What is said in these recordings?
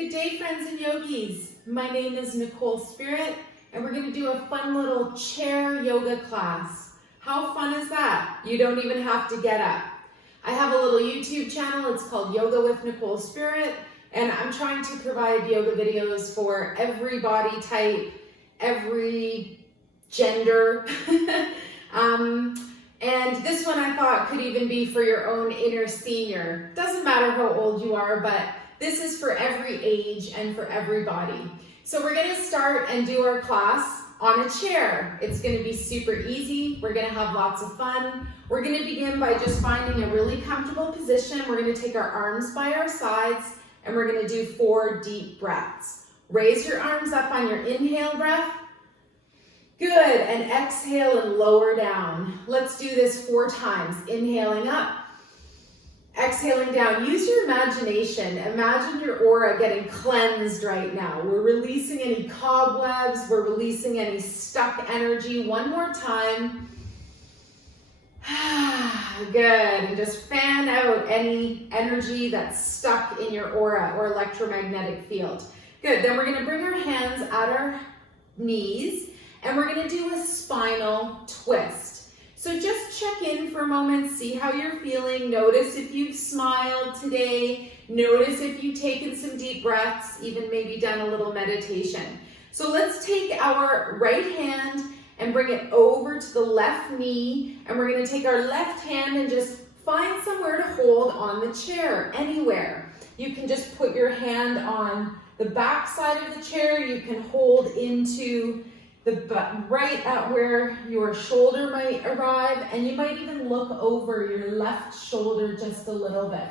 Good day, friends and yogis. My name is Nicole Spirit, and we're going to do a fun little chair yoga class. How fun is that? You don't even have to get up. I have a little YouTube channel. It's called Yoga with Nicole Spirit, and I'm trying to provide yoga videos for every body type, every gender. And this one I thought could even be for your own inner senior. Doesn't matter how old you are, but this is for every age and for every body. So we're gonna start and do our class on a chair. It's gonna be super easy. We're gonna have lots of fun. We're gonna begin by just finding a really comfortable position. We're gonna take our arms by our sides and we're gonna do 4 deep breaths. Raise your arms up on your inhale breath. Good, and exhale and lower down. Let's do this 4 times. Inhaling up, exhaling down. Use your imagination. Imagine your aura getting cleansed right now. We're releasing any cobwebs. We're releasing any stuck energy. One more time. Good, and just fan out any energy that's stuck in your aura or electromagnetic field. Good, then we're gonna bring our hands at our knees and we're gonna do a spinal twist. So just check in for a moment, see how you're feeling. Notice if you've smiled today. Notice if you've taken some deep breaths, even maybe done a little meditation. So let's take our right hand and bring it over to the left knee. And we're gonna take our left hand and just find somewhere to hold on the chair, anywhere. You can just put your hand on the back side of the chair. You can hold into the right at where your shoulder might arrive, and you might even look over your left shoulder just a little bit.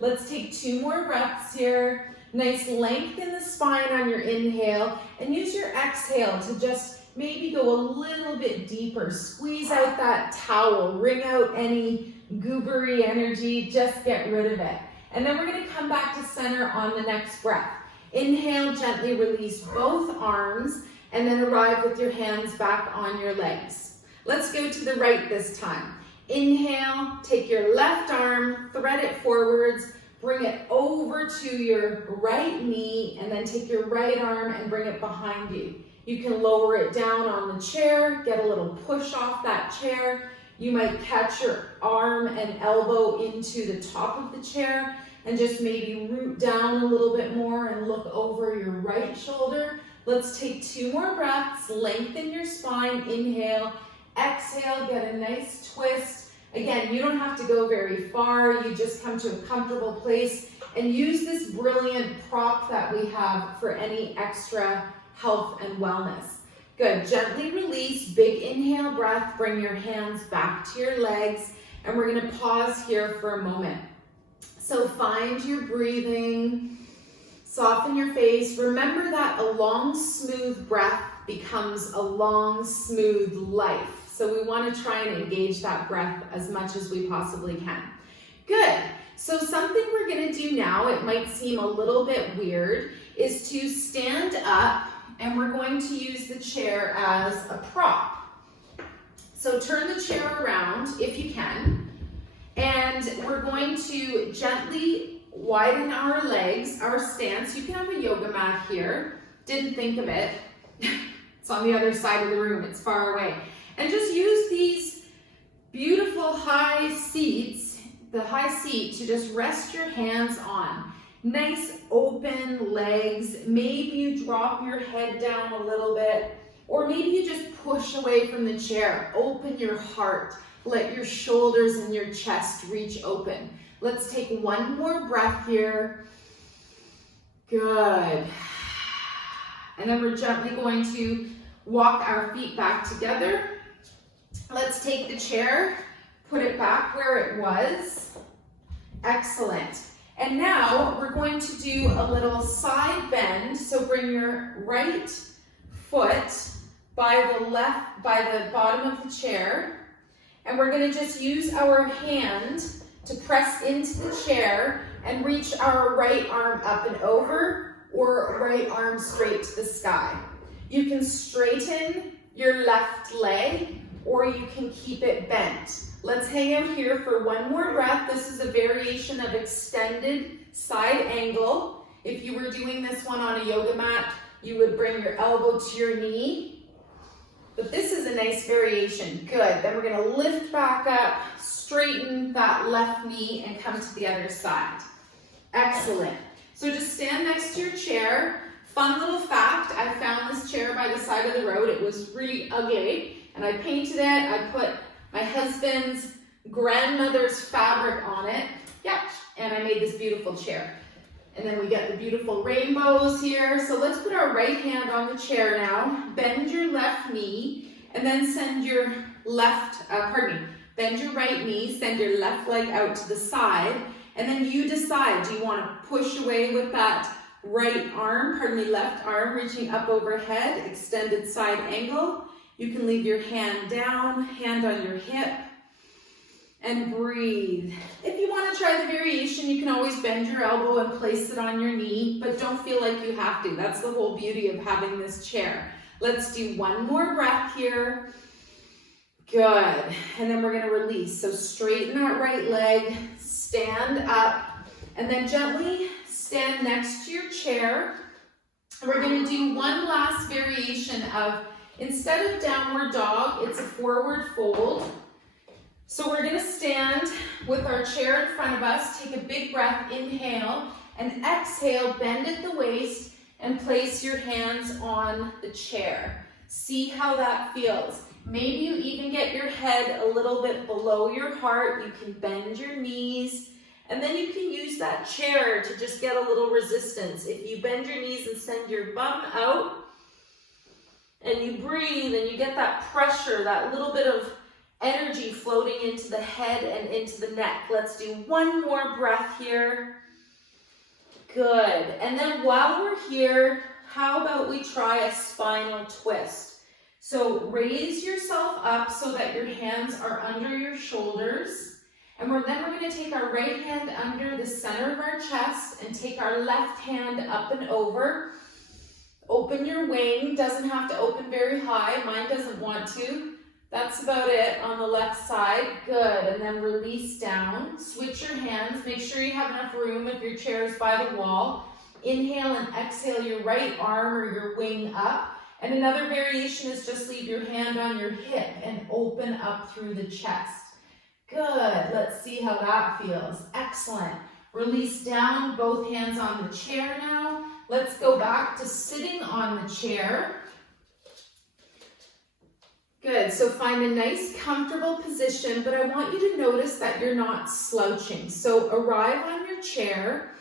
Let's take 2 more breaths here. Nice length in the spine on your inhale, and use your exhale to just maybe go a little bit deeper. Squeeze out that towel, wring out any goobery energy, just get rid of it. And then we're gonna come back to center on the next breath. Inhale, gently release both arms, and then arrive with your hands back on your legs. Let's go to the right this time. Inhale, take your left arm, thread it forwards, bring it over to your right knee, and then take your right arm and bring it behind you. You can lower it down on the chair, get a little push off that chair. You might catch your arm and elbow into the top of the chair and just maybe root down a little bit more and look over your right shoulder. Let's take 2 more breaths. Lengthen your spine. Inhale, exhale, get a nice twist. Again, you don't have to go very far. You just come to a comfortable place and use this brilliant prop that we have for any extra health and wellness. Good, gently release, big inhale breath, bring your hands back to your legs, and we're gonna pause here for a moment. So find your breathing, soften your face. Remember that a long, smooth breath becomes a long, smooth life. So we wanna try and engage that breath as much as we possibly can. Good, so something we're gonna do now, it might seem a little bit weird, is to stand up, and we're going to use the chair as a prop. So turn the chair around if you can, and we're going to gently widen our legs, our stance. You can have a yoga mat here. Didn't think of it. It's on the other side of the room, it's far away. And just use these beautiful high seats, the high seat, to just rest your hands on. Nice open legs. Maybe you drop your head down a little bit, or maybe you just push away from the chair. Open your heart. Let your shoulders and your chest reach open. Let's take 1 more breath here. Good. And then we're gently going to walk our feet back together. Let's take the chair, put it back where it was. Excellent. And now we're going to do a little side bend. So bring your right foot by the bottom of the chair. And we're gonna just use our hand to press into the chair and reach our right arm up and over, or right arm straight to the sky. You can straighten your left leg, or you can keep it bent. Let's hang out here for 1 more breath. This is a variation of extended side angle. If you were doing this one on a yoga mat, you would bring your elbow to your knee. But this is a nice variation. Good. Then we're going to lift back up, straighten that left knee, and come to the other side. Excellent. So just stand next to your chair. Fun little fact, I found this chair by the side of the road. It was really ugly, and I painted it. I put my husband's grandmother's fabric on it. Yep, and I made this beautiful chair. And then we get the beautiful rainbows here. So let's put our right hand on the chair now. Bend your left knee, and then send your bend your right knee, send your left leg out to the side, and then you decide, do you want to push away with that left arm reaching up overhead, extended side angle. You can leave your hand down, hand on your hip, and breathe. If you want to try the variation, you can always bend your elbow and place it on your knee, but don't feel like you have to. That's the whole beauty of having this chair. Let's do one more breath here. Good. And then we're going to release. So straighten that right leg, stand up, and then gently stand next to your chair. We're going to do one last variation of, instead of downward dog, it's a forward fold. So we're going to stand with our chair in front of us, take a big breath, inhale, and exhale, bend at the waist, and place your hands on the chair. See how that feels. Maybe you even get your head a little bit below your heart. You can bend your knees, and then you can use that chair to just get a little resistance. If you bend your knees and send your bum out, and you breathe, and you get that pressure, that little bit of energy floating into the head and into the neck. Let's do one more breath here. Good. And then while we're here, how about we try a spinal twist? So raise yourself up so that your hands are under your shoulders. And then we're going to take our right hand under the center of our chest and take our left hand up and over. Open your wing. Doesn't have to open very high. Mine doesn't want to. That's about it on the left side. Good. And then release down. Switch your hands. Make sure you have enough room if your chair is by the wall. Inhale and exhale your right arm or your wing up. And another variation is just leave your hand on your hip and open up through the chest. Good. Let's see how that feels. Excellent. Release down, both hands on the chair now. Let's go back to sitting on the chair. Good, so find a nice comfortable position, but I want you to notice that you're not slouching. So arrive on your chair,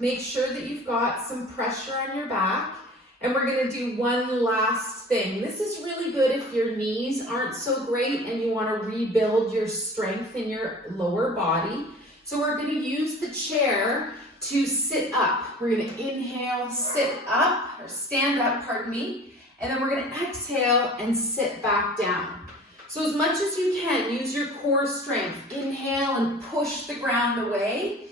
make sure that you've got some pressure on your back, and we're gonna do one last thing. This is really good if your knees aren't so great and you wanna rebuild your strength in your lower body. So we're gonna use the chair to sit up. We're gonna inhale, sit up, or stand up, pardon me. And then we're going to exhale and sit back down. So as much as you can, use your core strength. Inhale and push the ground away.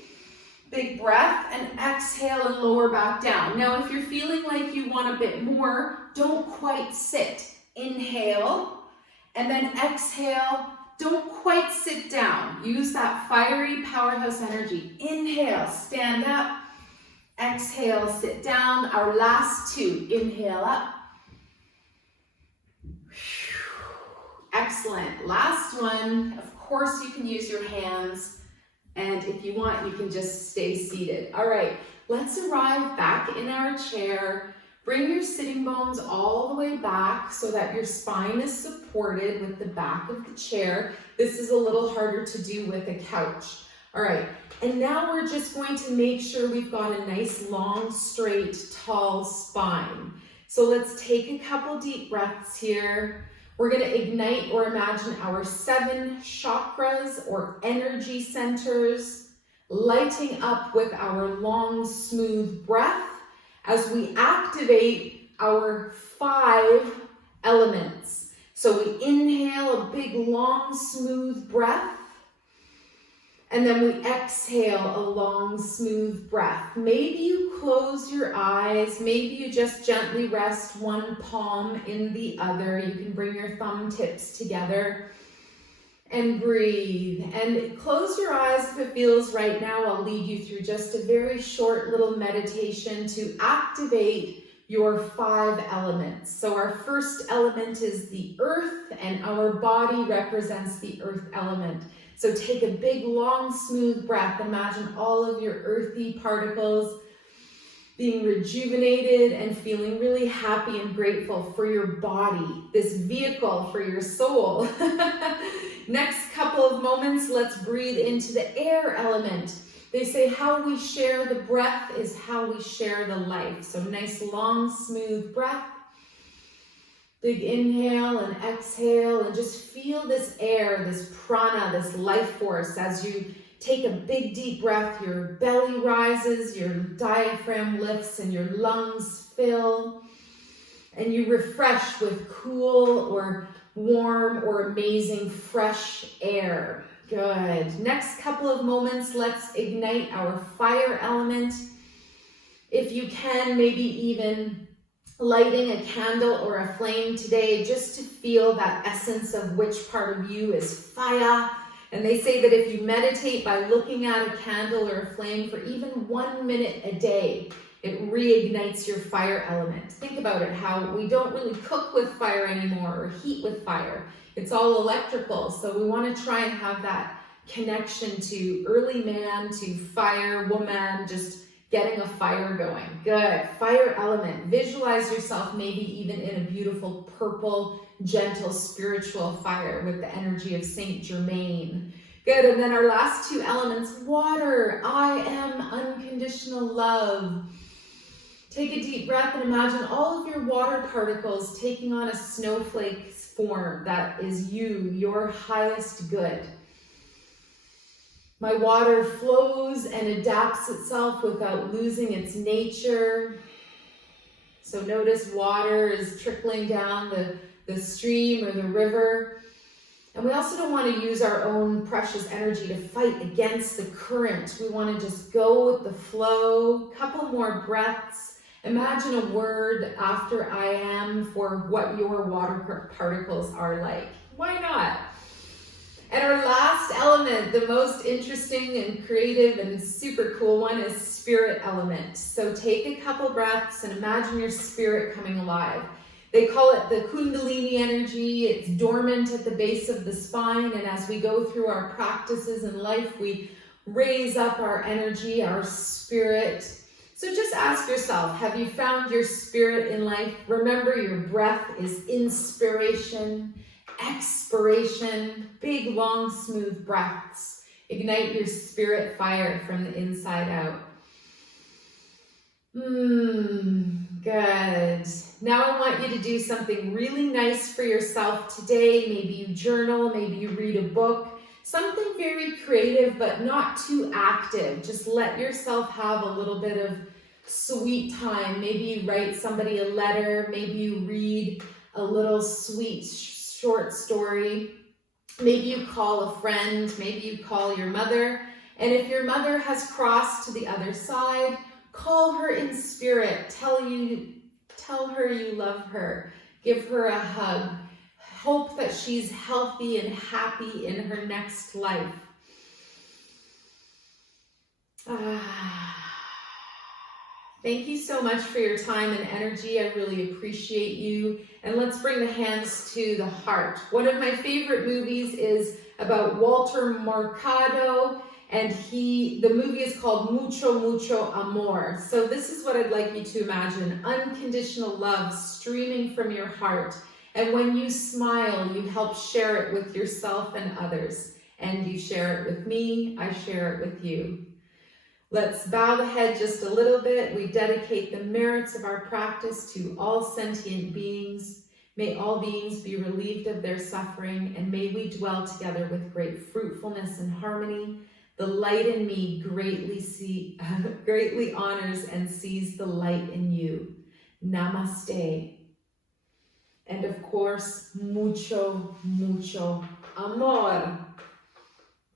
Big breath, and exhale and lower back down. Now, if you're feeling like you want a bit more, don't quite sit. Inhale, and then exhale. Don't quite sit down. Use that fiery powerhouse energy. Inhale, stand up. Exhale, sit down. Our last two. Inhale up. Excellent. Last one. Of course, you can use your hands. And if you want, you can just stay seated. All right, let's arrive back in our chair. Bring your sitting bones all the way back so that your spine is supported with the back of the chair. This is a little harder to do with a couch. All right, and now we're just going to make sure we've got a nice, long, straight, tall spine. So let's take a couple deep breaths here. We're going to ignite or imagine our 7 chakras or energy centers, lighting up with our long, smooth breath as we activate our 5 elements. So we inhale a big, long, smooth breath, and then we exhale a long, smooth breath. Maybe you close your eyes. Maybe you just gently rest one palm in the other. You can bring your thumb tips together. And breathe. And close your eyes if it feels right now. I'll lead you through just a very short little meditation to activate your 5 elements. So our first element is the earth, and our body represents the earth element. So take a big, long, smooth breath. Imagine all of your earthy particles being rejuvenated and feeling really happy and grateful for your body, this vehicle for your soul. Next couple of moments, let's breathe into the air element. They say how we share the breath is how we share the life. So nice, long, smooth breath. Big inhale and exhale, and just feel this air, this prana, this life force. As you take a big, deep breath, your belly rises, your diaphragm lifts, and your lungs fill. And you refresh with cool or warm or amazing fresh air. Good. Next couple of moments, let's ignite our fire element. If you can, maybe even lighting a candle or a flame today, just to feel that essence of which part of you is fire. And they say that if you meditate by looking at a candle or a flame for even 1 minute a day, it reignites your fire element. Think about it, how we don't really cook with fire anymore or heat with fire. It's all electrical. So we want to try and have that connection to early man, to fire, woman, just getting a fire going. Good. Fire element. Visualize yourself maybe even in a beautiful purple, gentle, spiritual fire with the energy of Saint Germain. Good. And then our last 2 elements, water. I am unconditional love. Take a deep breath and imagine all of your water particles taking on a snowflake form that is you, your highest good. My water flows and adapts itself without losing its nature. So notice water is trickling down the stream or the river. And we also don't want to use our own precious energy to fight against the current. We want to just go with the flow. Couple more breaths. Imagine a word after I am for what your water particles are like. Why not? And our last element, the most interesting and creative and super cool one, is spirit element. So take a couple breaths and imagine your spirit coming alive. They call it the Kundalini energy. It's dormant at the base of the spine. And as we go through our practices in life, we raise up our energy, our spirit. So just ask yourself, have you found your spirit in life? Remember, your breath is inspiration, expiration, big, long, smooth breaths. Ignite your spirit fire from the inside out. Good. Now I want you to do something really nice for yourself today. Maybe you journal, maybe you read a book, something very creative but not too active. Just let yourself have a little bit of sweet time. Maybe you write somebody a letter, maybe you read a little sweet short story. Maybe you call a friend, maybe you call your mother. And if your mother has crossed to the other side, call her in spirit. Tell her you love her. Give her a hug. Hope that she's healthy and happy in her next life. Thank you so much for your time and energy. I really appreciate you. And let's bring the hands to the heart. One of my favorite movies is about Walter Mercado, and the movie is called Mucho, Mucho Amore. So this is what I'd like you to imagine. Unconditional love streaming from your heart. And when you smile, you help share it with yourself and others. And you share it with me, I share it with you. Let's bow the head just a little bit. We dedicate the merits of our practice to all sentient beings. May all beings be relieved of their suffering, and may we dwell together with great fruitfulness and harmony. The light in me greatly honors and sees the light in you. Namaste. And of course, mucho, mucho amor.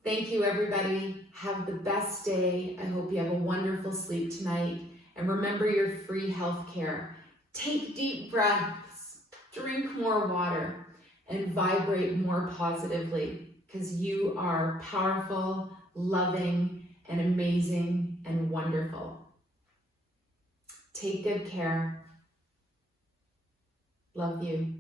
Thank you, everybody. Have the best day. I hope you have a wonderful sleep tonight. And remember your free healthcare. Take deep breaths, drink more water, and vibrate more positively. because you are powerful, loving, and amazing and wonderful. Take good care. Love you.